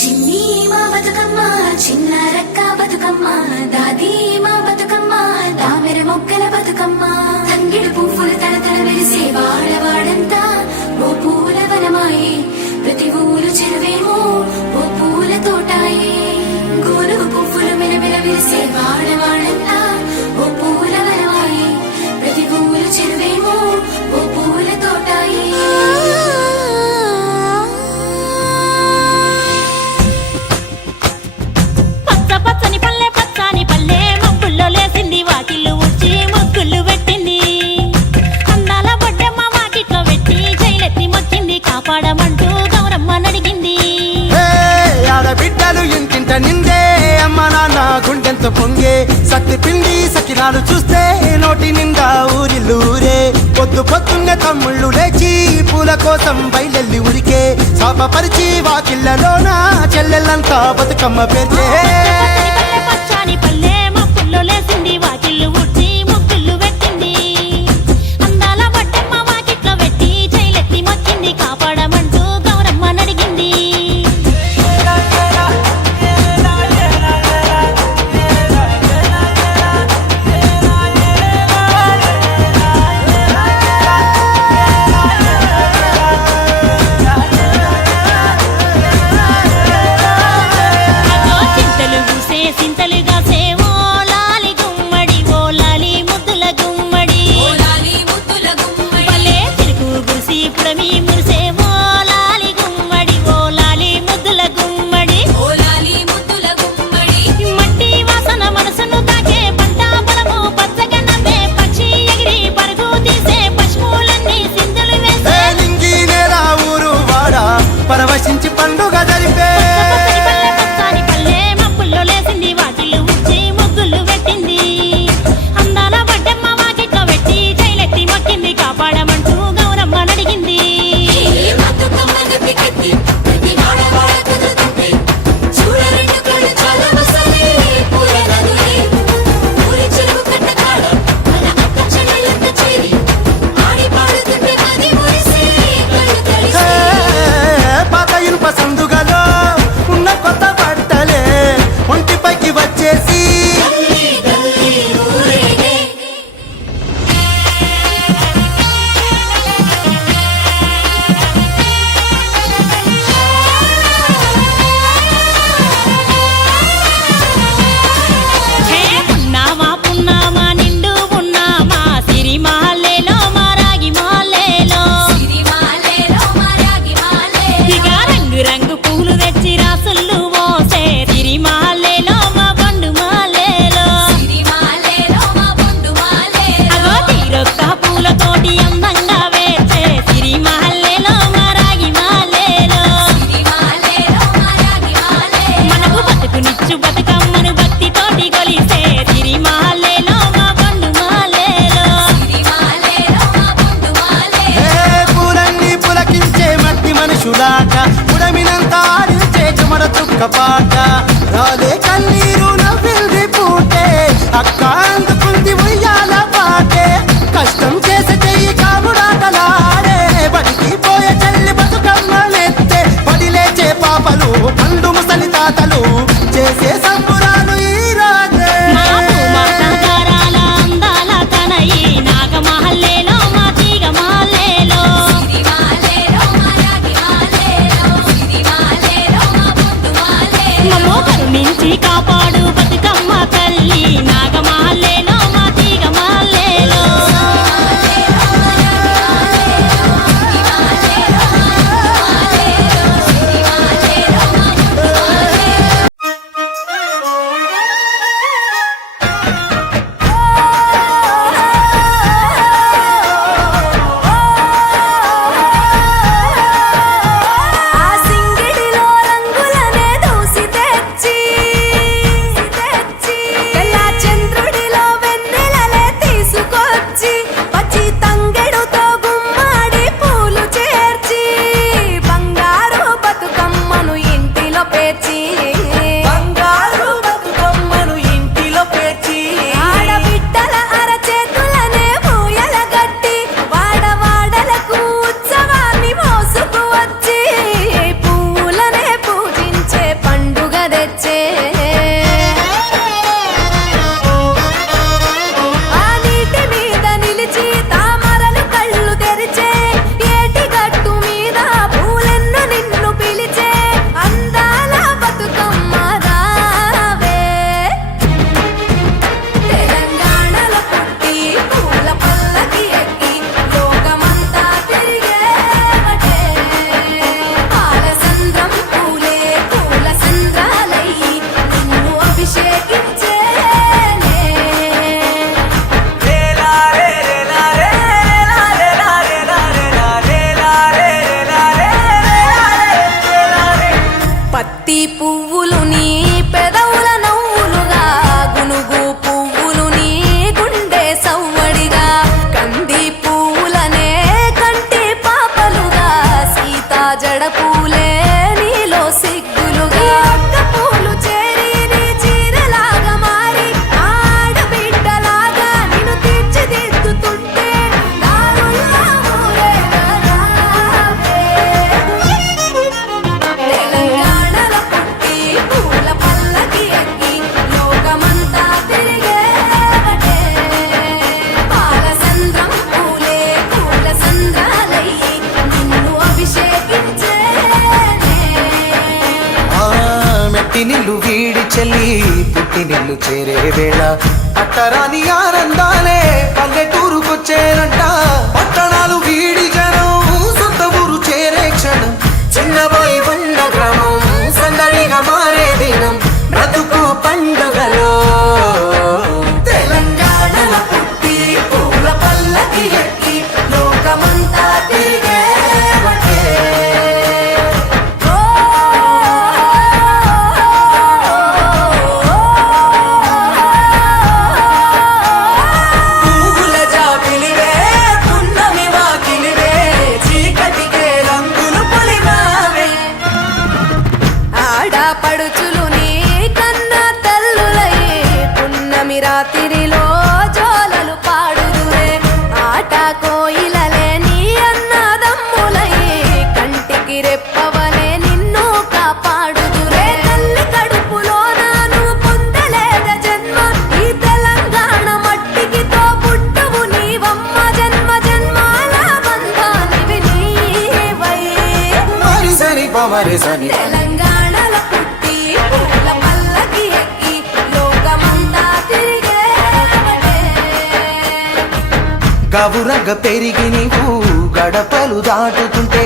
చిన్ని మా బతుకమ్మ చిన్న రక్క బతుకమ్మ దాది మా బతుకమ్మ దామెర మొక్కల బతుకమ్మ తంగిడు పువ్వులు తడతడ వెలిసే వాడవాడంతా ఓ పూల వనమాయే ప్రతి ఊరు చెరువేమో ఓ పూల తోటాయే గోరుగు పువ్వులు మెలమెల వెలిసే వాడవాడంతా ఓ పూల వనమాయే ప్రతి ఊరు చెరువేమో ఓ పూల తోటాయే బిడ్డలు ఇంటింట నిందే అమ్మ నాన్న గుండెంతో పొంగే సత్తి పిండి సకినాలు చూస్తే నోటి నిండా ఊరిల్లూరే పొద్దు పొద్దున్నే తమ్ముళ్ళు లేచి పూల కోసం బయలెల్లి ఉరికే శాపపరిచి వాకిళ్ళలోన చెల్లెళ్ళంతా బతుకమ్మ పేర్చే పరవశించి పండుగ జరిపే ఉడమినంత ఆడిచే చెమర చుక్క పాట రాలే కన్నీరు నవ్వింది పూటే అక్క అందుకుంది ఉయ్యాల పాటే కష్టం చేసే చెయ్యి కాముడాటలాడే బడికి పోయే చెల్లి బతుకమ్మ నెత్తే పడి లేచే పాపలు పండు ముసలి తాతలు చేసే సంబురాలు ఈ రాజే మించి కాపాడు బతుకమ్మ తల్లి నాగమహల్లేలో మా తీగ మహల్లేలో తెచ్చి తెచ్చి తెల్లా మెట్టినిల్లు వీడి చెల్లి పుట్టినిల్లు చేరే వేళ పట్టరాని ఆనందాలే పల్లెటూరుకొచ్చేనంట పట్టణాలు వీడి జనం సొంత ఊరు చేరే క్షణం చిన్నబోయి బండ గ్రామం సందడిగా మారే దినం బ్రతుకు పండుగలో తెలంగాణల పుట్టి పూల పల్లకి ఎక్కి లోకమంతా తిరిగేవటే పువ్వుల జాబిలివే పున్నమి వాకిలివే చీకటికే రంగులు పొలిమావే ఆడపడుచులు నీ కన్న తల్లులయ్యే పున్నమి రాత్రిలో జోలలు పాడుదురే ఆట కోయిలలే నీ అన్నదమ్ములయ్యే కంటికి రెప్పవలే నిన్ను కాపాడుదురే తల్లి కడుపులో నాను పొందలేద జన్మ ఈ తెలంగాణ మట్టికి తో పుట్టవు నీవమ్మ జన్మ జన్మాల బంధానివి నీవై మరిసని పమరిసని తెలంగాణల పుట్టి పూల పల్లకి ఎక్కి లోకమంతా తిరిగేవటే గవురగ పెరిగి నీవు గడపలు దాటుతుంటే